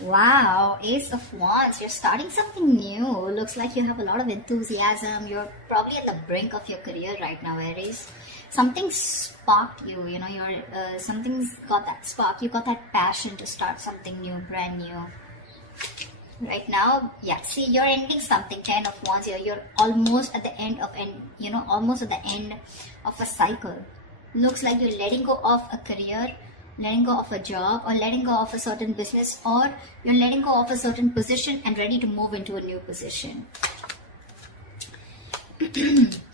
Wow, Ace of Wands, you're starting something new. Looks like you have a lot of enthusiasm. You're probably at the brink of your career right now, Aries. Something sparked you, something's got that spark. You got that passion to start something new, brand new. Right now, yeah, see, you're ending something, 10 of Wands here. You're almost at the almost at the end of a cycle. Looks like you're letting go of a career, letting go of a job, or letting go of a certain business, or you're letting go of a certain position and ready to move into a new position.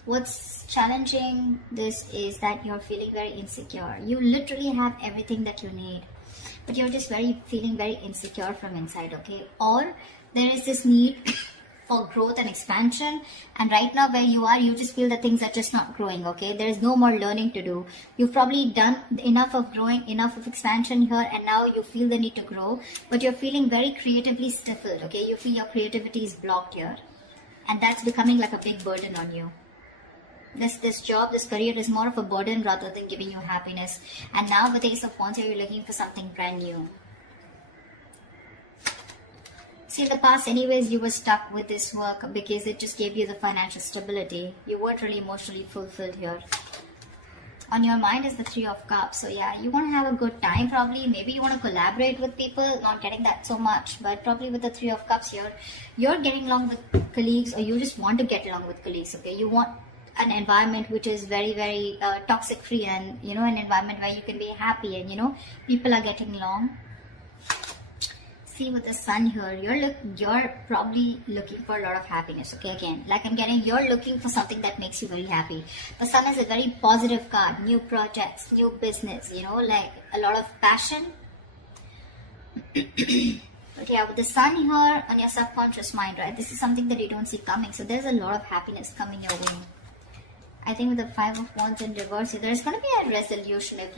What's challenging this is that you're feeling very insecure. You literally have everything that you need, but you're just feeling very insecure from inside, okay? Or there is this need for growth and expansion, and right now where you are, you just feel that things are just not growing, okay? There is no more learning to do. You've probably done enough of growing, enough of expansion here, and now you feel the need to grow, but you're feeling very creatively stifled, okay? You feel your creativity is blocked here, and that's becoming like a big burden on you. This job, this career is more of a burden rather than giving you happiness. And now with Ace of Wands, you're looking for something brand new. See, in the past anyways, you were stuck with this work because it just gave you the financial stability. You weren't really emotionally fulfilled here. On your mind is the Three of Cups. So yeah, you want to have a good time probably. Maybe you want to collaborate with people, not getting that so much. But probably with the Three of Cups here, you're getting along with colleagues, or you just want to get along with colleagues, okay? You want an environment which is very, very toxic free, and an environment where you can be happy and people are getting along. See, with the Sun here, you're probably looking for a lot of happiness, okay? Again, like I'm getting, you're looking for something that makes you very happy. The Sun is a very positive card. New projects, new business, like a lot of passion. But yeah, with the Sun here on your subconscious mind, right, this is something that you don't see coming, so there's a lot of happiness coming your way. I think with the Five of Wands in reverse, there's going to be a resolution. If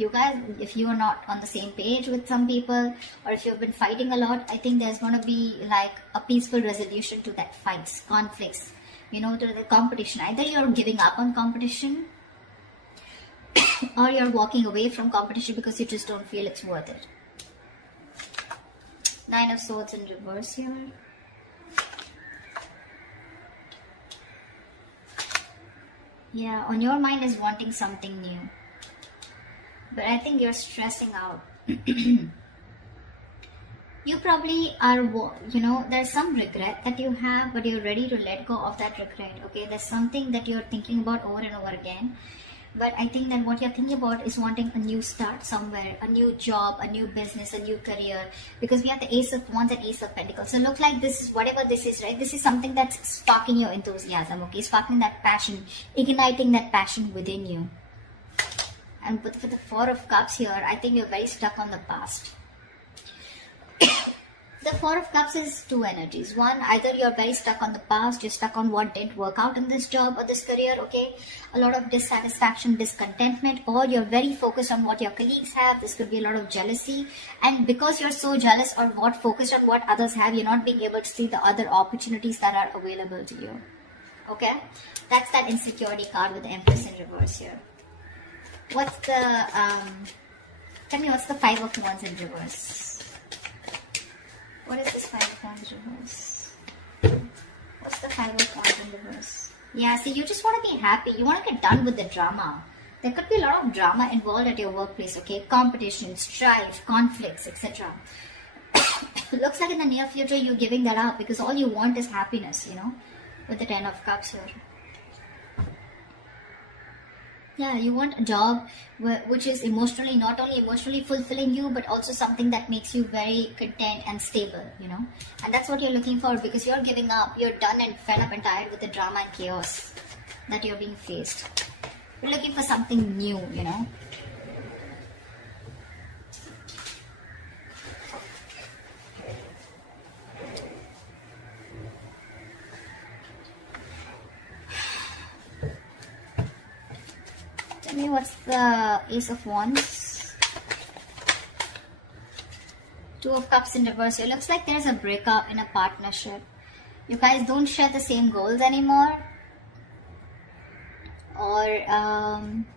you are not on the same page with some people, or if you've been fighting a lot, I think there's going to be like a peaceful resolution to that fights, conflicts, to the competition. Either you're giving up on competition, or you're walking away from competition because you just don't feel it's worth it. Nine of Swords in reverse here. Yeah, on your mind is wanting something new. But I think you're stressing out. You probably are, there's some regret that you have, but you're ready to let go of that regret, okay? There's something that you're thinking about over and over again. But I think that what you're thinking about is wanting a new start somewhere, a new job, a new business, a new career. Because we have the Ace of Wands and Ace of Pentacles. So look like this is, whatever this is, right? This is something that's sparking your enthusiasm, okay? Sparking that passion, igniting that passion within you. And for the Four of Cups here, I think you're very stuck on the past. The Four of Cups is two energies. One, either you're very stuck on the past, you're stuck on what didn't work out in this job or this career, okay? A lot of dissatisfaction, discontentment, or you're very focused on what your colleagues have. This could be a lot of jealousy. And because you're so jealous or not focused on what others have, you're not being able to see the other opportunities that are available to you, okay? That's that insecurity card with the Empress in reverse here. What's the, tell me what's the Five of Wands in reverse? What is this Five of Wands reverse? What's the Five of Wands in reverse? Yeah, see, you just want to be happy. You want to get done with the drama. There could be a lot of drama involved at your workplace, okay? Competition, strife, conflicts, etc. Looks like in the near future you're giving that up because all you want is happiness, with the Ten of Cups here. Yeah, you want a job which is not only emotionally fulfilling you, but also something that makes you very content and stable, And that's what you're looking for because you're giving up. You're done and fed up and tired with the drama and chaos that you're being faced. You're looking for something new, Tell me what's the Ace of Wands? Two of Cups in reverse. It looks like there's a breakup in a partnership. You guys don't share the same goals anymore. Or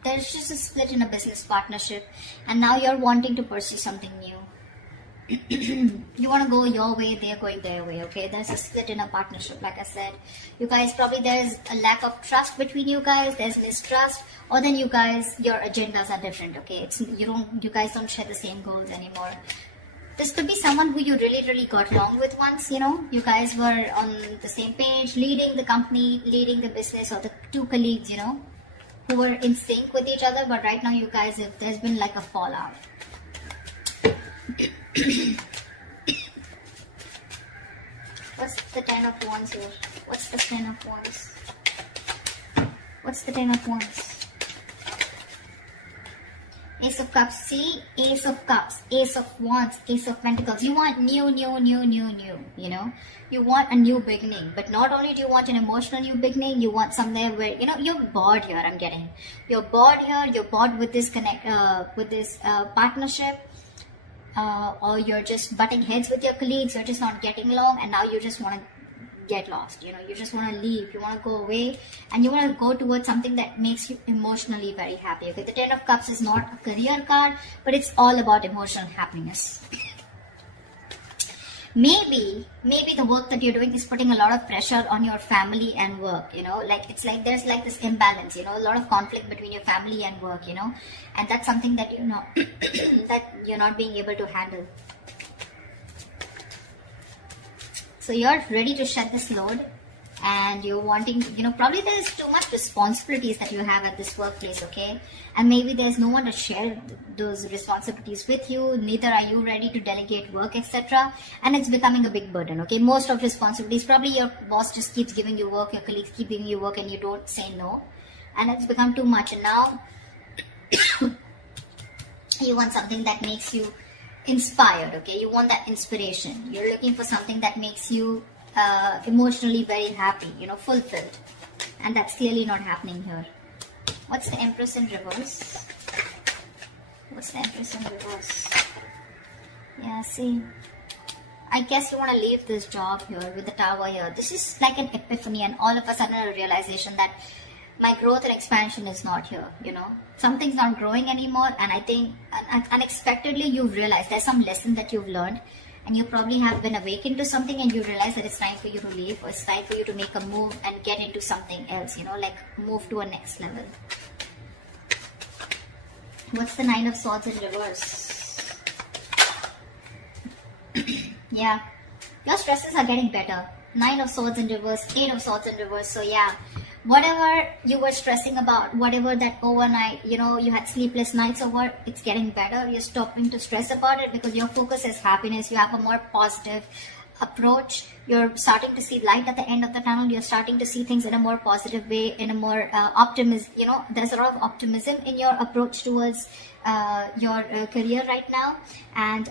there's just a split in a business partnership. And now you're wanting to pursue something new. You want to go your way, they're going their way, okay? There's a split in a partnership, like I said. You guys, probably there's a lack of trust between you guys, there's mistrust, or then you guys, your agendas are different, okay? It's you guys don't share the same goals anymore. This could be someone who you really got along with once, you know? You guys were on the same page, leading the company, leading the business, or the two colleagues, you know, who were in sync with each other, but right now you guys, there's been like a fallout. What's the 10 of Wands here? What's the 10 of Wands? What's the 10 of Wands? Ace of Cups. See? Ace of Cups, Ace of Wands, Ace of Pentacles. You want new, you know? You want a new beginning. But not only do you want an emotional new beginning, you want somewhere where, you know, you're bored here, I'm getting. You're bored here, you're bored with this partnership. Or you're just butting heads with your colleagues, you're just not getting along, and now you just want to get lost, you know, you just want to leave, you want to go away, and you want to go towards something that makes you emotionally very happy, okay? The 10 of Cups is not a career card, but it's all about emotional happiness. Maybe the work that you're doing is putting a lot of pressure on your family and work, you know, like it's like there's like this imbalance, you know, a lot of conflict between your family and work, you know, and that's something that you're not that you're not being able to handle. So you're ready to shed this load, and you're wanting, you know, probably there's too much responsibilities that you have at this workplace, okay? And maybe there's no one to share those responsibilities with you, neither are you ready to delegate work, etc. And it's becoming a big burden, okay? Most of responsibilities, probably your boss just keeps giving you work, your colleagues keep giving you work, and you don't say no. And it's become too much, and now you want something that makes you inspired, okay? You want that inspiration. You're looking for something that makes you emotionally very happy, you know, fulfilled, and that's clearly not happening here. What's the Empress in reverse? What's the Empress in reverse? Yeah, see, I guess you want to leave this job here with the Tower here. This is like an epiphany, and all of a sudden a realization that my growth and expansion is not here, you know. Something's not growing anymore, and I think unexpectedly you've realized there's some lesson that you've learned, and you probably have been awakened to something, and you realize that it's time for you to leave, or it's time for you to make a move and get into something else, you know, like move to a next level. What's the 9 of Swords in reverse? Yeah, your stresses are getting better. 9 of Swords in reverse, 8 of Swords in reverse. So yeah, whatever you were stressing about, whatever that overnight, you know, you had sleepless nights over, it's getting better. You're stopping to stress about it because your focus is happiness. You have a more positive approach. You're starting to see light at the end of the tunnel. You're starting to see things in a more positive way, in a more optimism. You know, there's a lot of optimism in your approach towards your career right now. And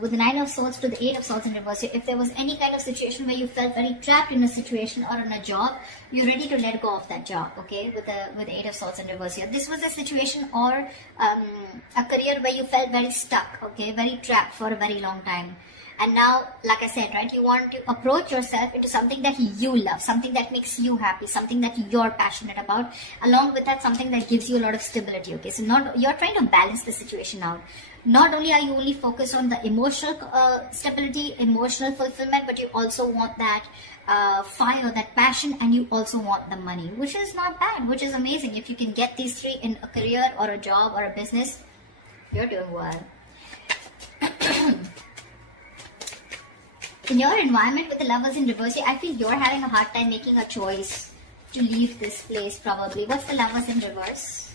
with the 9 of Swords to the 8 of Swords in reverse, if there was any kind of situation where you felt very trapped in a situation or in a job, you're ready to let go of that job, okay? With the 8 of Swords in reverse here, this was a situation or a career where you felt very stuck, okay, very trapped for a very long time. And now, like I said, right, you want to approach yourself into something that you love, something that makes you happy, something that you're passionate about. Along with that, something that gives you a lot of stability, okay? So you're trying to balance the situation out. Not only are you only focused on the emotional stability, emotional fulfillment, but you also want that fire, that passion, and you also want the money, which is not bad, which is amazing. If you can get these three in a career or a job or a business, you're doing well. In your environment with the Lovers in reverse, I feel you're having a hard time making a choice to leave this place probably. What's the Lovers in reverse?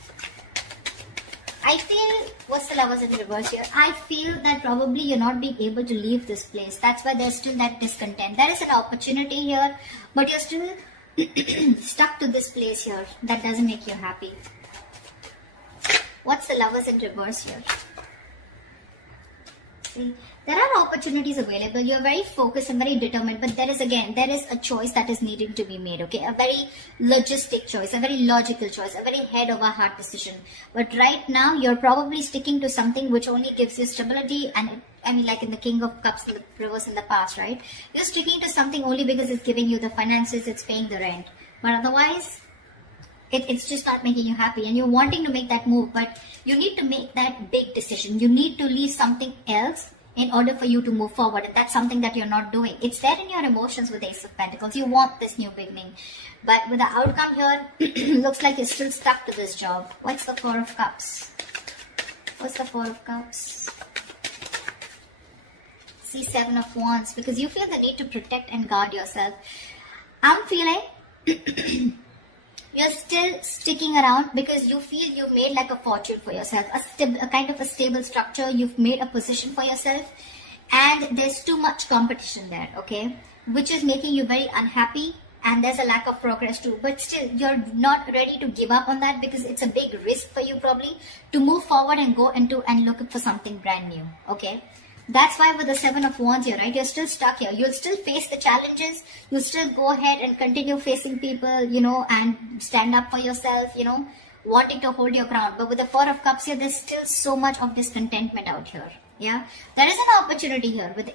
I feel, what's the Lovers in reverse here? I feel that probably you're not being able to leave this place. That's why there's still that discontent. There is an opportunity here, but you're still stuck to this place here. That doesn't make you happy. What's the Lovers in reverse here? See, there are opportunities available. You're very focused and very determined, but there is a choice that is needing to be made, okay? A very logistic choice, a very logical choice, a very head over heart decision. But right now, you're probably sticking to something which only gives you stability, and I mean, like in the King of Cups in the reverse in the past, right? You're sticking to something only because it's giving you the finances, it's paying the rent. But otherwise, it's just not making you happy, and you're wanting to make that move, but you need to make that big decision. You need to leave something else in order for you to move forward, and that's something that you're not doing. It's there in your emotions with the Ace of Pentacles. You want this new beginning, but with the outcome here, looks like you're still stuck to this job. What's the Four of Cups? What's the Four of Cups? See, Seven of Wands, because you feel the need to protect and guard yourself. I'm feeling you're still sticking around because you feel you've made like a fortune for yourself, a kind of a stable structure. You've made a position for yourself, and there's too much competition there, okay, which is making you very unhappy, and there's a lack of progress too. But still, you're not ready to give up on that because it's a big risk for you probably to move forward and go into and look for something brand new, okay. That's why with the Seven of Wands here, right, you're still stuck here. You'll still face the challenges. You'll still go ahead and continue facing people, you know, and stand up for yourself, you know, wanting to hold your ground. But with the Four of Cups here, there's still so much of discontentment out here. Yeah, there is an opportunity here with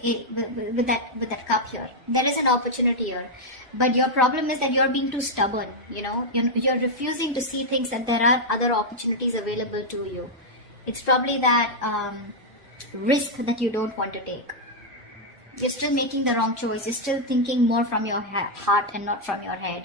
that cup here. There is an opportunity here, but your problem is that you're being too stubborn. You know, you're refusing to see things that there are other opportunities available to you. It's probably that risk that you don't want to take. You're still making the wrong choice. You're still thinking more from your heart and not from your head.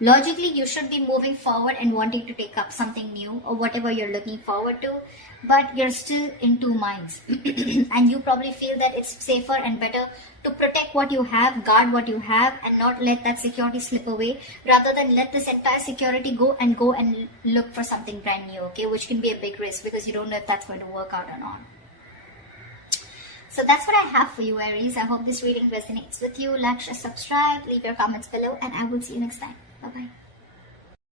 Logically, you should be moving forward and wanting to take up something new or whatever you're looking forward to, but you're still in two minds. And you probably feel that it's safer and better to protect what you have, guard what you have, and not let that security slip away, rather than let this entire security go and look for something brand new, okay, which can be a big risk because you don't know if that's going to work out or not. So that's what I have for you, Aries. I hope this reading resonates with you. Like, share, subscribe, leave your comments below, and I will see you next time. Bye-bye.